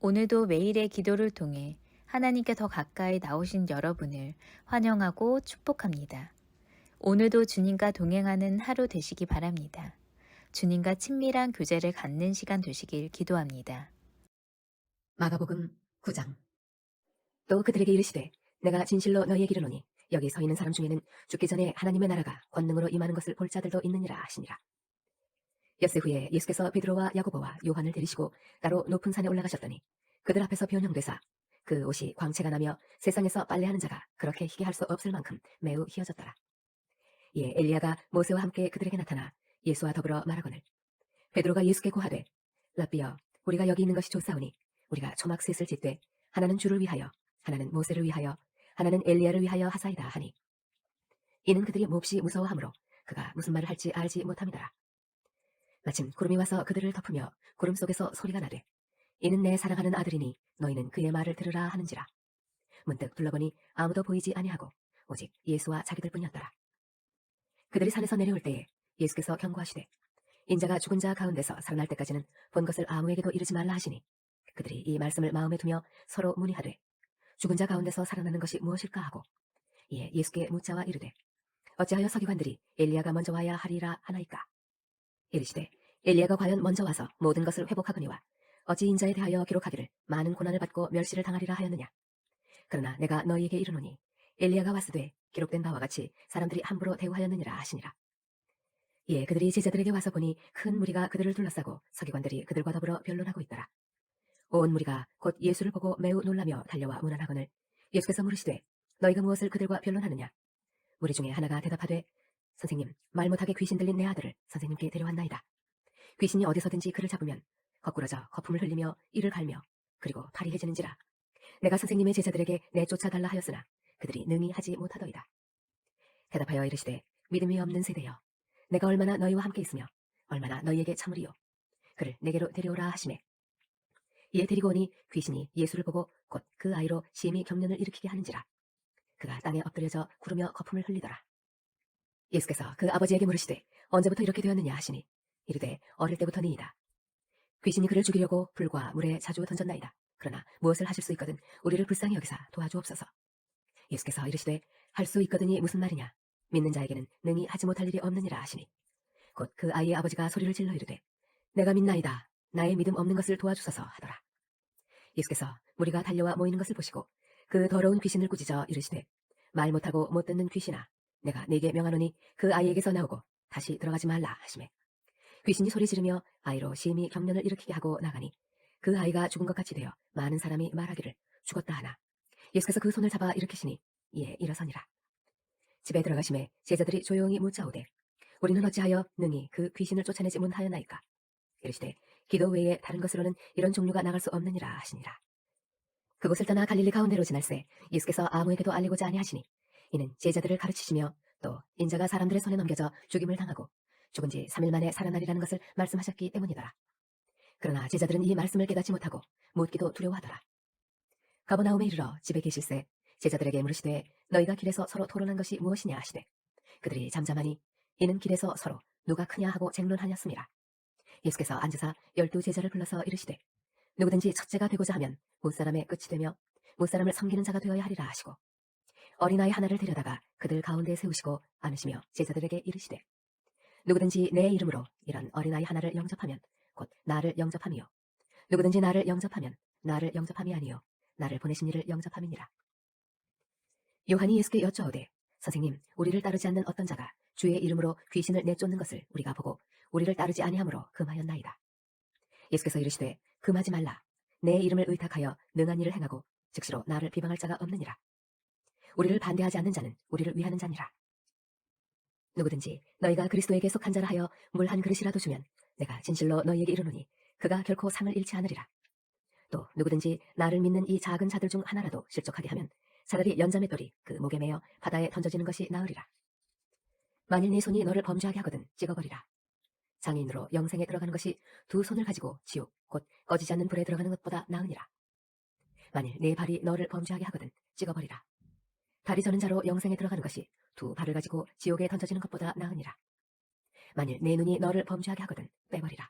오늘도 매일의 기도를 통해 하나님께 더 가까이 나오신 여러분을 환영하고 축복합니다. 오늘도 주님과 동행하는 하루 되시기 바랍니다. 주님과 친밀한 교제를 갖는 시간 되시길 기도합니다. 마가복음 9장. 또 그들에게 이르시되 내가 진실로 너희에게 이르노니 여기 서 있는 사람 중에는 죽기 전에 하나님의 나라가 권능으로 임하는 것을 볼 자들도 있느니라 하시니라. 엿새 후에 예수께서 베드로와 야고보와 요한을 데리시고 따로 높은 산에 올라가셨더니 그들 앞에서 변형되사 그 옷이 광채가 나며 세상에서 빨래하는 자가 그렇게 희게 할 수 없을 만큼 매우 희어졌더라. 이에 엘리야가 모세와 함께 그들에게 나타나 예수와 더불어 말하거늘 베드로가 예수께 고하되 라삐여 우리가 여기 있는 것이 좋사오니 우리가 초막 셋을 짓되 하나는 주를 위하여 하나는 모세를 위하여 하나는 엘리야를 위하여 하사이다 하니 이는 그들이 몹시 무서워하므로 그가 무슨 말을 할지 알지 못함이더라. 마침 구름이 와서 그들을 덮으며 구름 속에서 소리가 나되 이는 내 사랑하는 아들이니 너희는 그의 말을 들으라 하는지라. 문득 둘러보니 아무도 보이지 아니하고 오직 예수와 자기들뿐이었더라. 그들이 산에서 내려올 때에 예수께서 경고하시되 인자가 죽은 자 가운데서 살아날 때까지는 본 것을 아무에게도 이르지 말라 하시니 그들이 이 말씀을 마음에 두며 서로 문의하되 죽은 자 가운데서 살아나는 것이 무엇일까 하고 이에 예수께 묻자와 이르되 어찌하여 서기관들이 엘리야가 먼저 와야 하리라 하나이까. 이르시되 엘리야가 과연 먼저 와서 모든 것을 회복하거니와 어찌 인자에 대하여 기록하기를 많은 고난을 받고 멸시를 당하리라 하였느냐. 그러나 내가 너희에게 이르노니 엘리야가 왔으되 기록된 바와 같이 사람들이 함부로 대우하였느니라 하시니라. 이에 그들이 제자들에게 와서 보니 큰 무리가 그들을 둘러싸고 서기관들이 그들과 더불어 변론하고 있더라. 온 무리가 곧 예수를 보고 매우 놀라며 달려와 문안하거늘 예수께서 물으시되 너희가 무엇을 그들과 변론하느냐. 무리 중에 하나가 대답하되 선생님 말 못하게 귀신 들린 내 아들을 선생님께 데려왔나이다. 귀신이 어디서든지 그를 잡으면 거꾸러져 거품을 흘리며 이를 갈며 그리고 팔이 해지는지라. 내가 선생님의 제자들에게 내쫓아달라 하였으나 그들이 능히 하지 못하더이다. 대답하여 이르시되 믿음이 없는 세대여 내가 얼마나 너희와 함께 있으며 얼마나 너희에게 참으리요. 그를 내게로 데려오라 하시매 이에 데리고 오니 귀신이 예수를 보고 곧 그 아이로 심히 경련을 일으키게 하는지라. 그가 땅에 엎드려져 구르며 거품을 흘리더라. 예수께서 그 아버지에게 물으시되 언제부터 이렇게 되었느냐 하시니 이르되 어릴 때부터니이다. 귀신이 그를 죽이려고 불과 물에 자주 던졌나이다. 그러나 무엇을 하실 수 있거든 우리를 불쌍히 여기사 도와주옵소서. 예수께서 이르시되 할 수 있거든이 무슨 말이냐. 믿는 자에게는 능히 하지 못할 일이 없느니라 하시니 곧 그 아이의 아버지가 소리를 질러 이르되 내가 믿나이다. 나의 믿음 없는 것을 도와주소서 하더라. 예수께서 무리가 달려와 모이는 것을 보시고 그 더러운 귀신을 꾸짖어 이르시되 말 못하고 못 듣는 귀신아 내가 네게 명하노니 그 아이에게서 나오고 다시 들어가지 말라 하시매 귀신이 소리 지르며 아이로 심히 경련을 일으키게 하고 나가니 그 아이가 죽은 것 같이 되어 많은 사람이 말하기를 죽었다 하나 예수께서 그 손을 잡아 일으키시니 이에 일어서니라. 집에 들어가심에 제자들이 조용히 묻자오되 우리는 어찌하여 능히 그 귀신을 쫓아내지 못하였나이까. 이르시되 기도 외에 다른 것으로는 이런 종류가 나갈 수 없느니라 하시니라. 그곳을 떠나 갈릴리 가운데로 지날새 예수께서 아무에게도 알리고자 아니하시니 이는 제자들을 가르치시며 또 인자가 사람들의 손에 넘겨져 죽임을 당하고 죽은 지 3일 만에 살아나리라는 것을 말씀하셨기 때문이더라. 그러나 제자들은 이 말씀을 깨닫지 못하고 묻기도 두려워하더라. 가버나움에 이르러 집에 계실새 제자들에게 물으시되 너희가 길에서 서로 토론한 것이 무엇이냐 하시되 그들이 잠잠하니 이는 길에서 서로 누가 크냐 하고 쟁론하였습니다. 예수께서 앉으사 12 제자를 불러서 이르시되 누구든지 첫째가 되고자 하면 못사람의 끝이 되며 못사람을 섬기는 자가 되어야 하리라 하시고 어린아이 하나를 데려다가 그들 가운데 세우시고 안으시며 제자들에게 이르시되 누구든지 내 이름으로 이런 어린아이 하나를 영접하면 곧 나를 영접함이요 누구든지 나를 영접하면 나를 영접함이 아니요 나를 보내신 이를 영접함이니라. 요한이 예수께 여쭈어오되 선생님 우리를 따르지 않는 어떤 자가 주의 이름으로 귀신을 내쫓는 것을 우리가 보고 우리를 따르지 아니하므로 금하였나이다. 예수께서 이르시되 금하지 말라. 내 이름을 의탁하여 능한 일을 행하고 즉시로 나를 비방할 자가 없느니라. 우리를 반대하지 않는 자는 우리를 위하는 자니라. 누구든지 너희가 그리스도에게 속한 자라 하여 물 한 그릇이라도 주면 내가 진실로 너희에게 이르노니 그가 결코 상을 잃지 않으리라. 또 누구든지 나를 믿는 이 작은 자들 중 하나라도 실족하게 하면 차라리 연자맷돌이 그 목에 매어 바다에 던져지는 것이 나으리라. 만일 네 손이 너를 범죄하게 하거든 찍어버리라. 장애인으로 영생에 들어가는 것이 두 손을 가지고 지옥 곧 꺼지지 않는 불에 들어가는 것보다 나으니라. 만일 네 발이 너를 범죄하게 하거든 찍어버리라. 다리 저는 자로 영생에 들어가는 것이 두 발을 가지고 지옥에 던져지는 것보다 나으니라. 만일 내 눈이 너를 범죄하게 하거든 빼버리라.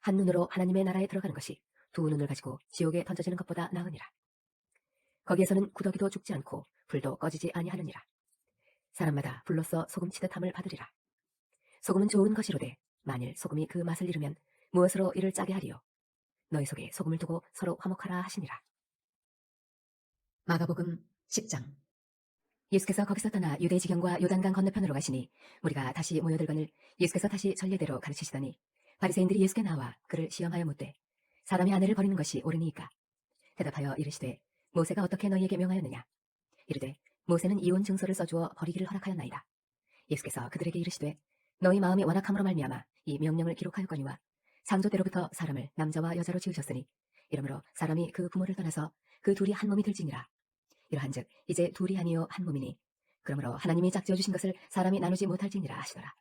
한 눈으로 하나님의 나라에 들어가는 것이 두 눈을 가지고 지옥에 던져지는 것보다 나으니라. 거기에서는 구더기도 죽지 않고 불도 꺼지지 아니하느니라. 사람마다 불로써 소금 치듯함을 받으리라. 소금은 좋은 것이로되 만일 소금이 그 맛을 잃으면 무엇으로 이를 짜게 하리요. 너희 속에 소금을 두고 서로 화목하라 하시니라. 마가복음 10장. 예수께서 거기서 떠나 유대 지경과 요단강 건너편으로 가시니 우리가 다시 모여들거늘 예수께서 다시 전례대로 가르치시더니 바리새인들이 예수께 나와 그를 시험하여 묻되 사람의 아내를 버리는 것이 옳으니까. 대답하여 이르시되 모세가 어떻게 너희에게 명하였느냐. 이르되 모세는 이혼 증서를 써주어 버리기를 허락하였나이다. 예수께서 그들에게 이르시되 너희 마음이 완악함으로 말미암아 이 명령을 기록하였거니와 창조 때로부터 사람을 남자와 여자로 지으셨으니 이러므로 사람이 그 부모를 떠나서 그 둘이 한 몸이 될지니라. 이러한즉 이제 둘이 아니요 한 몸이니 그러므로 하나님이 짝지어 주신 것을 사람이 나누지 못할지니라 하시더라.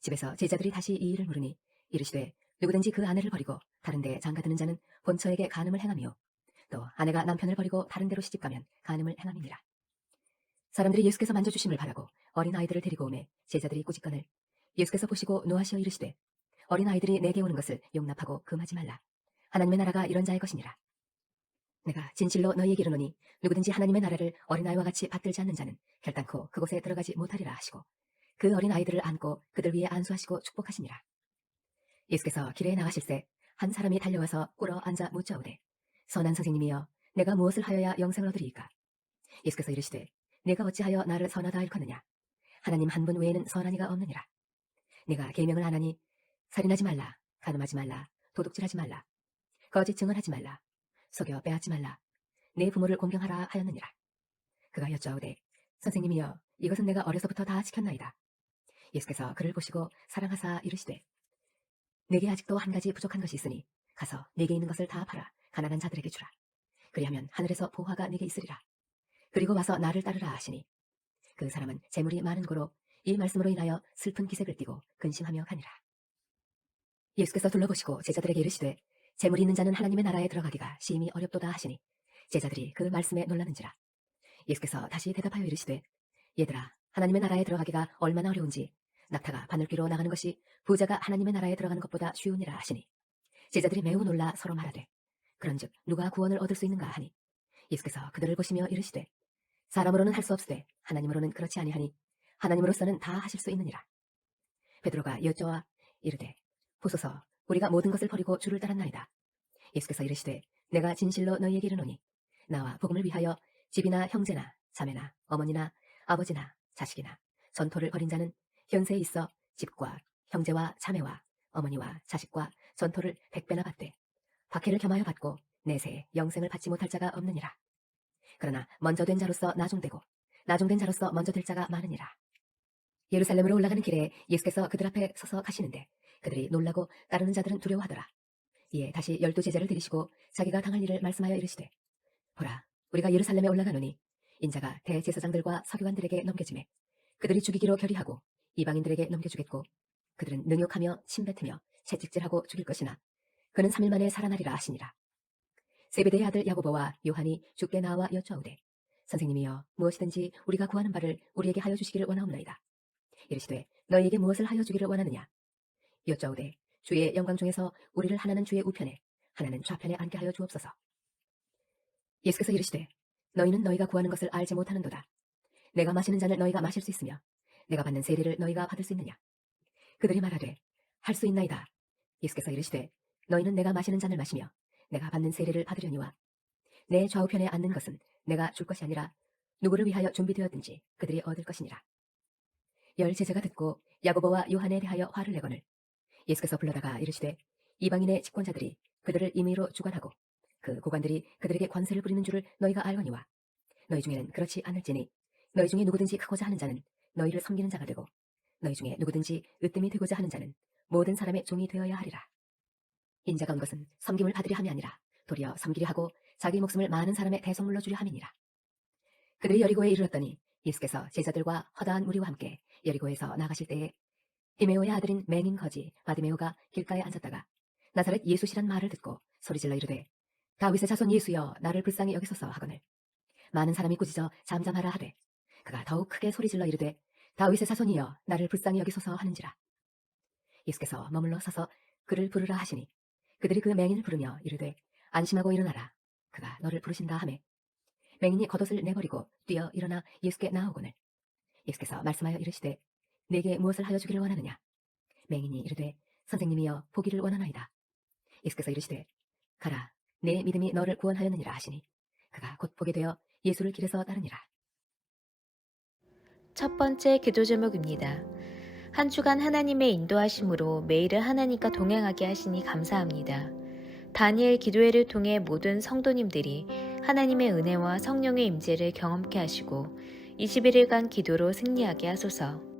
집에서 제자들이 다시 이 일을 물으니 이르시되 누구든지 그 아내를 버리고 다른 데 장가드는 자는 본처에게 간음을 행하며 또 아내가 남편을 버리고 다른 데로 시집가면 간음을 행함이니라. 사람들이 예수께서 만져주심을 바라고 어린 아이들을 데리고 오매 제자들이 꾸짖거늘 예수께서 보시고 노하시어 이르시되 어린 아이들이 내게 오는 것을 용납하고 금하지 말라. 하나님의 나라가 이런 자의 것이니라. 내가 진실로 너희에게 이르노니 누구든지 하나님의 나라를 어린아이와 같이 받들지 않는 자는 결단코 그곳에 들어가지 못하리라 하시고 그 어린 아이들을 안고 그들 위에 안수하시고 축복하시니라. 예수께서 길에 나가실새 한 사람이 달려와서 꿇어 앉아 묻자오되 선한 선생님이여 내가 무엇을 하여야 영생을 얻으리이까. 예수께서 이르시되 내가 어찌하여 나를 선하다 일컫느냐. 하나님 한 분 외에는 선한 이가 없느니라. 내가 계명을 안 하니 살인하지 말라, 간음하지 말라, 도둑질하지 말라, 거짓 증언하지 말라, 속여 빼앗지 말라, 내 부모를 공경하라 하였느니라. 그가 여짜오되 선생님이여 이것은 내가 어려서부터 다 지켰나이다. 예수께서 그를 보시고 사랑하사 이르시되 내게 아직도 한 가지 부족한 것이 있으니 가서 내게 있는 것을 다 팔아 가난한 자들에게 주라. 그리하면 하늘에서 보화가 내게 있으리라. 그리고 와서 나를 따르라 하시니 그 사람은 재물이 많은 고로 이 말씀으로 인하여 슬픈 기색을 띠고 근심하며 가니라. 예수께서 둘러보시고 제자들에게 이르시되 재물이 있는 자는 하나님의 나라에 들어가기가 심히 어렵도다 하시니 제자들이 그 말씀에 놀라는지라. 예수께서 다시 대답하여 이르시되 얘들아 하나님의 나라에 들어가기가 얼마나 어려운지 낙타가 바늘귀로 나가는 것이 부자가 하나님의 나라에 들어가는 것보다 쉬우니라 하시니 제자들이 매우 놀라 서로 말하되 그런즉 누가 구원을 얻을 수 있는가 하니 예수께서 그들을 보시며 이르시되 사람으로는 할 수 없으되 하나님으로는 그렇지 아니하니 하나님으로서는 다 하실 수 있느니라. 베드로가 여쭤와 이르되 보소서 우리가 모든 것을 버리고 주를 따랐나이다. 예수께서 이르시되 내가 진실로 너희에게 이르노니 나와 복음을 위하여 집이나 형제나 자매나 어머니나 아버지나 자식이나 전토를 벌인 자는 현세에 있어 집과 형제와 자매와 어머니와 자식과 전토를 100배나 받되 박해를 겸하여 받고 내세에 영생을 받지 못할 자가 없느니라. 그러나 먼저 된 자로서 나중되고 나중된 자로서 먼저 될 자가 많으니라. 예루살렘으로 올라가는 길에 예수께서 그들 앞에 서서 가시는데 그들이 놀라고 따르는 자들은 두려워하더라. 이에 다시 12 제자를 들이시고 자기가 당할 일을 말씀하여 이르시되 보라 우리가 예루살렘에 올라가노니 인자가 대제사장들과 서기관들에게 넘겨지매 그들이 죽이기로 결의하고 이방인들에게 넘겨주겠고 그들은 능욕하며 침뱉으며 채찍질하고 죽일 것이나 그는 3일 만에 살아나리라 하시니라. 세베대의 아들 야고보와 요한이 주께 나와 여쭈어오되 선생님이여 무엇이든지 우리가 구하는 바를 우리에게 하여 주시기를 원하옵나이다. 이르시되 너희에게 무엇을 하여 주기를 원하느냐. 여쭈어오되 주의 영광 중에서 우리를 하나는 주의 우편에 하나는 좌편에 앉게 하여 주옵소서. 예수께서 이르시되 너희는 너희가 구하는 것을 알지 못하는도다. 내가 마시는 잔을 너희가 마실 수 있으며 내가 받는 세례를 너희가 받을 수 있느냐. 그들이 말하되 할 수 있나이다. 예수께서 이르시되 너희는 내가 마시는 잔을 마시며 내가 받는 세례를 받으려니와 내 좌우편에 앉는 것은 내가 줄 것이 아니라 누구를 위하여 준비되었든지 그들이 얻을 것이니라. 10 제자가 듣고 야고보와 요한에 대하여 화를 내거늘 예수께서 불러다가 이르시되 이방인의 집권자들이 그들을 임의로 주관하고 그 고관들이 그들에게 관세를 부리는 줄을 너희가 알거니와 너희 중에는 그렇지 않을지니 너희 중에 누구든지 크고자 하는 자는 너희를 섬기는 자가 되고 너희 중에 누구든지 으뜸이 되고자 하는 자는 모든 사람의 종이 되어야 하리라. 인자가 온 것은 섬김을 받으려 함이 아니라 도리어 섬기려 하고 자기 목숨을 많은 사람의 대속물로 주려 함이니라. 그들이 여리고에 이르렀더니 예수께서 제자들과 허다한 무리와 함께 여리고에서 나가실 때에 디메오의 아들인 맹인 거지 바디메오가 길가에 앉았다가 나사렛 예수시란 말을 듣고 소리질러 이르되 다윗의 자손 예수여 나를 불쌍히 여기소서 하거늘 많은 사람이 꾸짖어 잠잠하라 하되 그가 더욱 크게 소리질러 이르되 다윗의 자손이여 나를 불쌍히 여기소서 하는지라. 예수께서 머물러 서서 그를 부르라 하시니 그들이 그 맹인을 부르며 이르되 안심하고 일어나라. 그가 너를 부르신다 하매 맹인이 겉옷을 내버리고 뛰어 일어나 예수께 나아오거늘 예수께서 말씀하여 이르시되 내게 무엇을 하여 주기를 원하느냐. 맹인이 이르되 선생님이여 보기를 원하나이다. 예수께서 이르시되 가라 내 믿음이 너를 구원하였느니라 하시니 그가 곧 보게 되어 예수를 길에서 따르니라. 첫 번째 기도 제목입니다. 한 주간 하나님의 인도하심으로 매일을 하나님과 동행하게 하시니 감사합니다. 다니엘 기도회를 통해 모든 성도님들이 하나님의 은혜와 성령의 임재를 경험케 하시고 21일간 기도로 승리하게 하소서.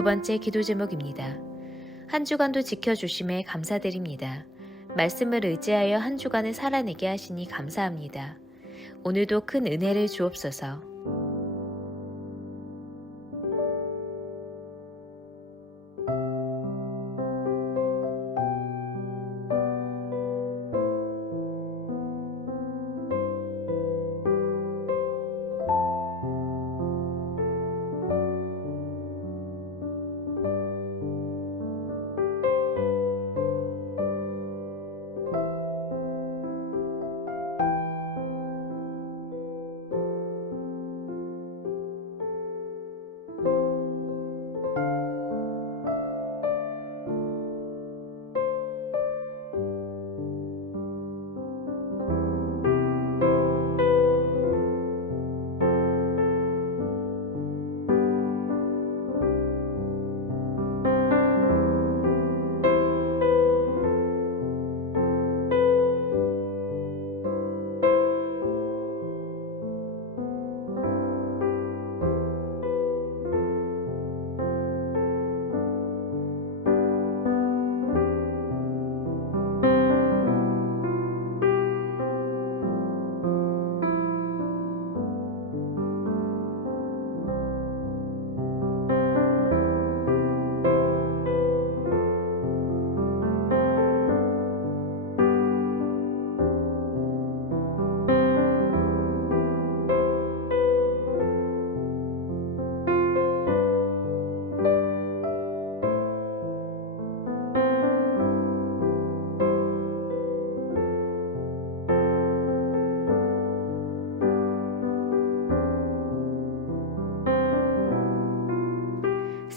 두 번째 기도 제목입니다. 한 주간도 지켜주심에 감사드립니다. 말씀을 의지하여 한 주간을 살아내게 하시니 감사합니다. 오늘도 큰 은혜를 주옵소서.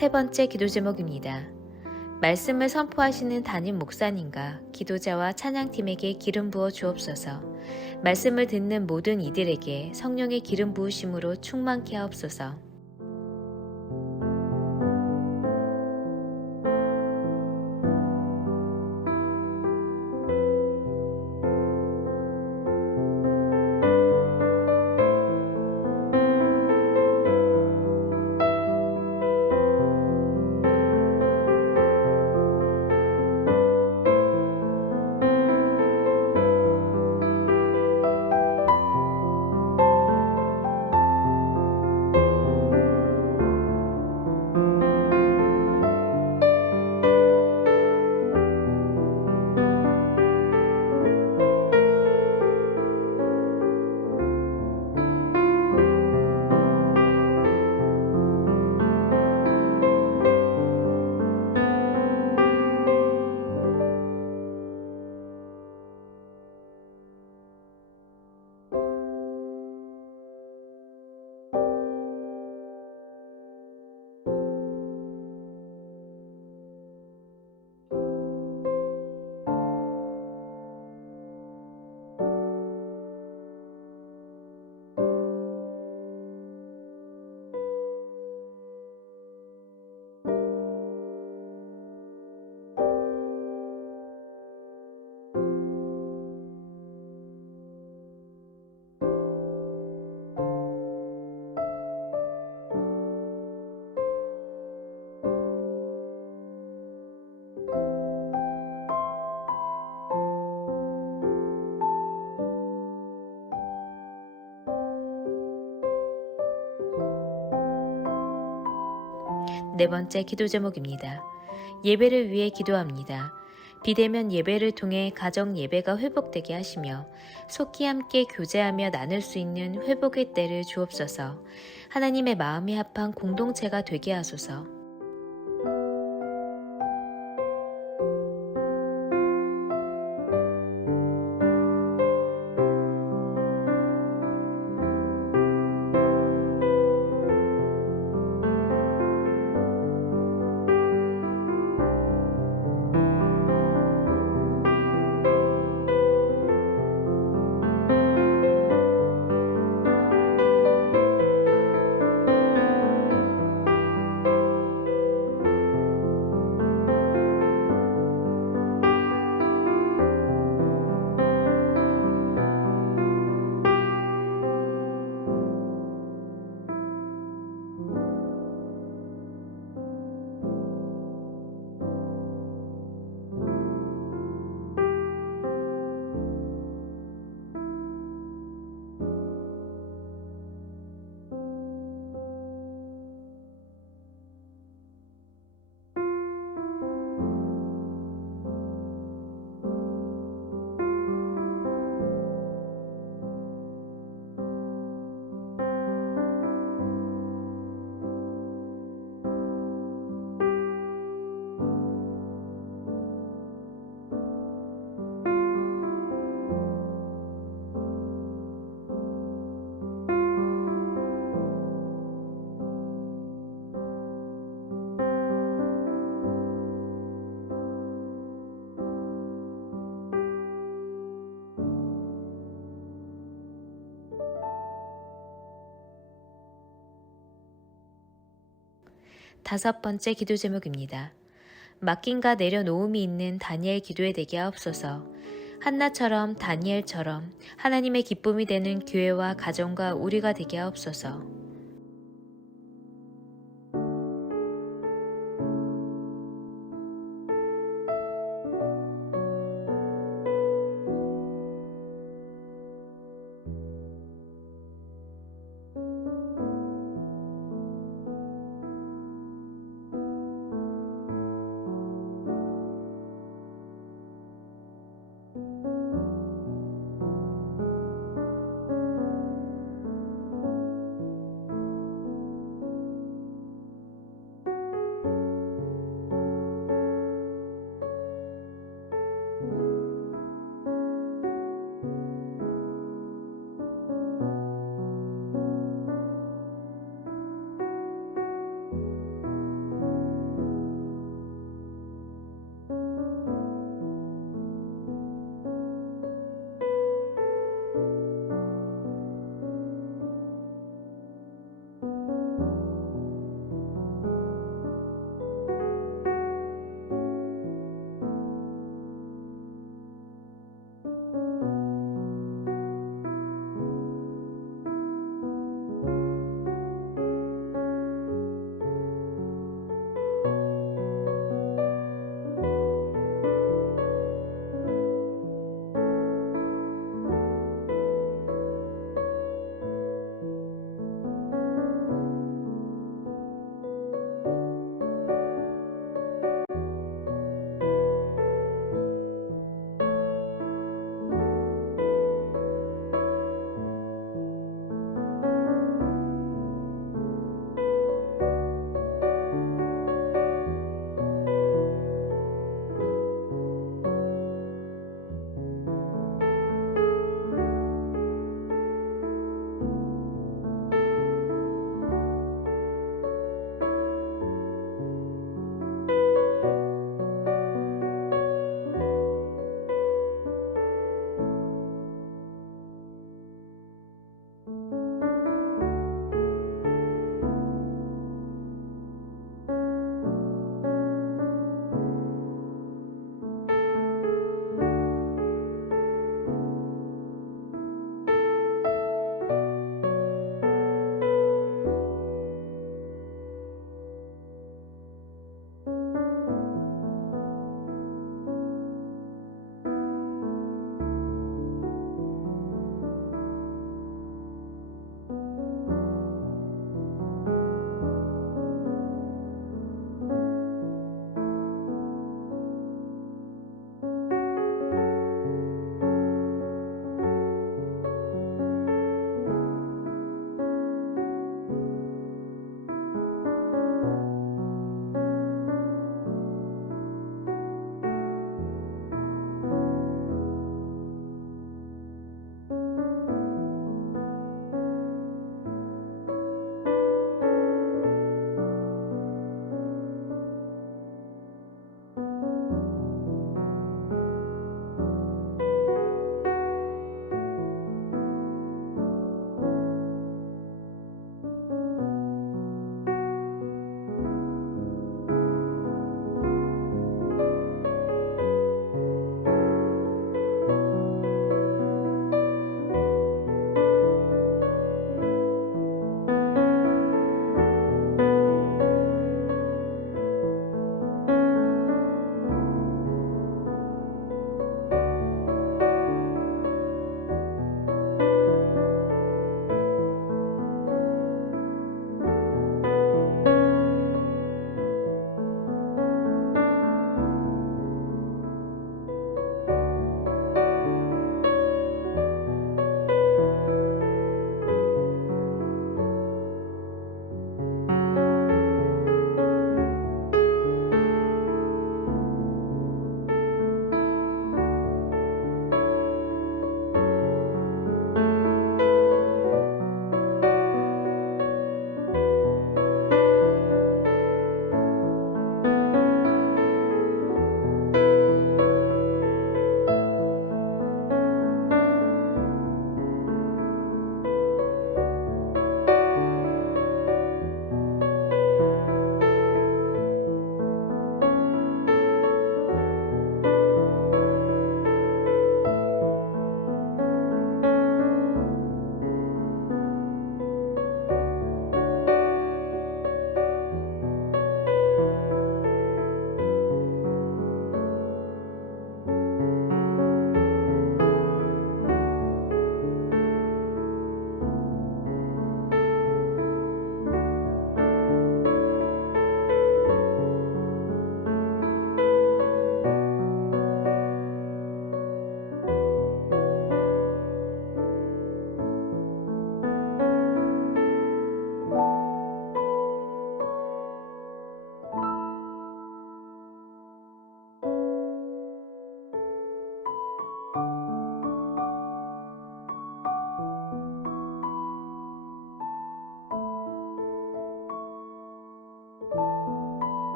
세 번째 기도 제목입니다. 말씀을 선포하시는 담임 목사님과 기도자와 찬양팀에게 기름 부어 주옵소서. 말씀을 듣는 모든 이들에게 성령의 기름 부으심으로 충만케 하옵소서. 네 번째 기도 제목입니다. 예배를 위해 기도합니다. 비대면 예배를 통해 가정 예배가 회복되게 하시며 속히 함께 교제하며 나눌 수 있는 회복의 때를 주옵소서. 하나님의 마음이 합한 공동체가 되게 하소서. 다섯 번째 기도 제목입니다. 맡김과 내려놓음이 있는 다니엘 기도에 되게 하옵소서. 한나처럼 다니엘처럼 하나님의 기쁨이 되는 교회와 가정과 우리가 되게 하옵소서.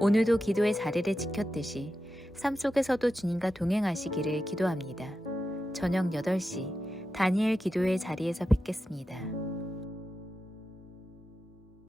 오늘도 기도의 자리를 지켰듯이 삶 속에서도 주님과 동행하시기를 기도합니다. 저녁 8시 다니엘 기도의 자리에서 뵙겠습니다.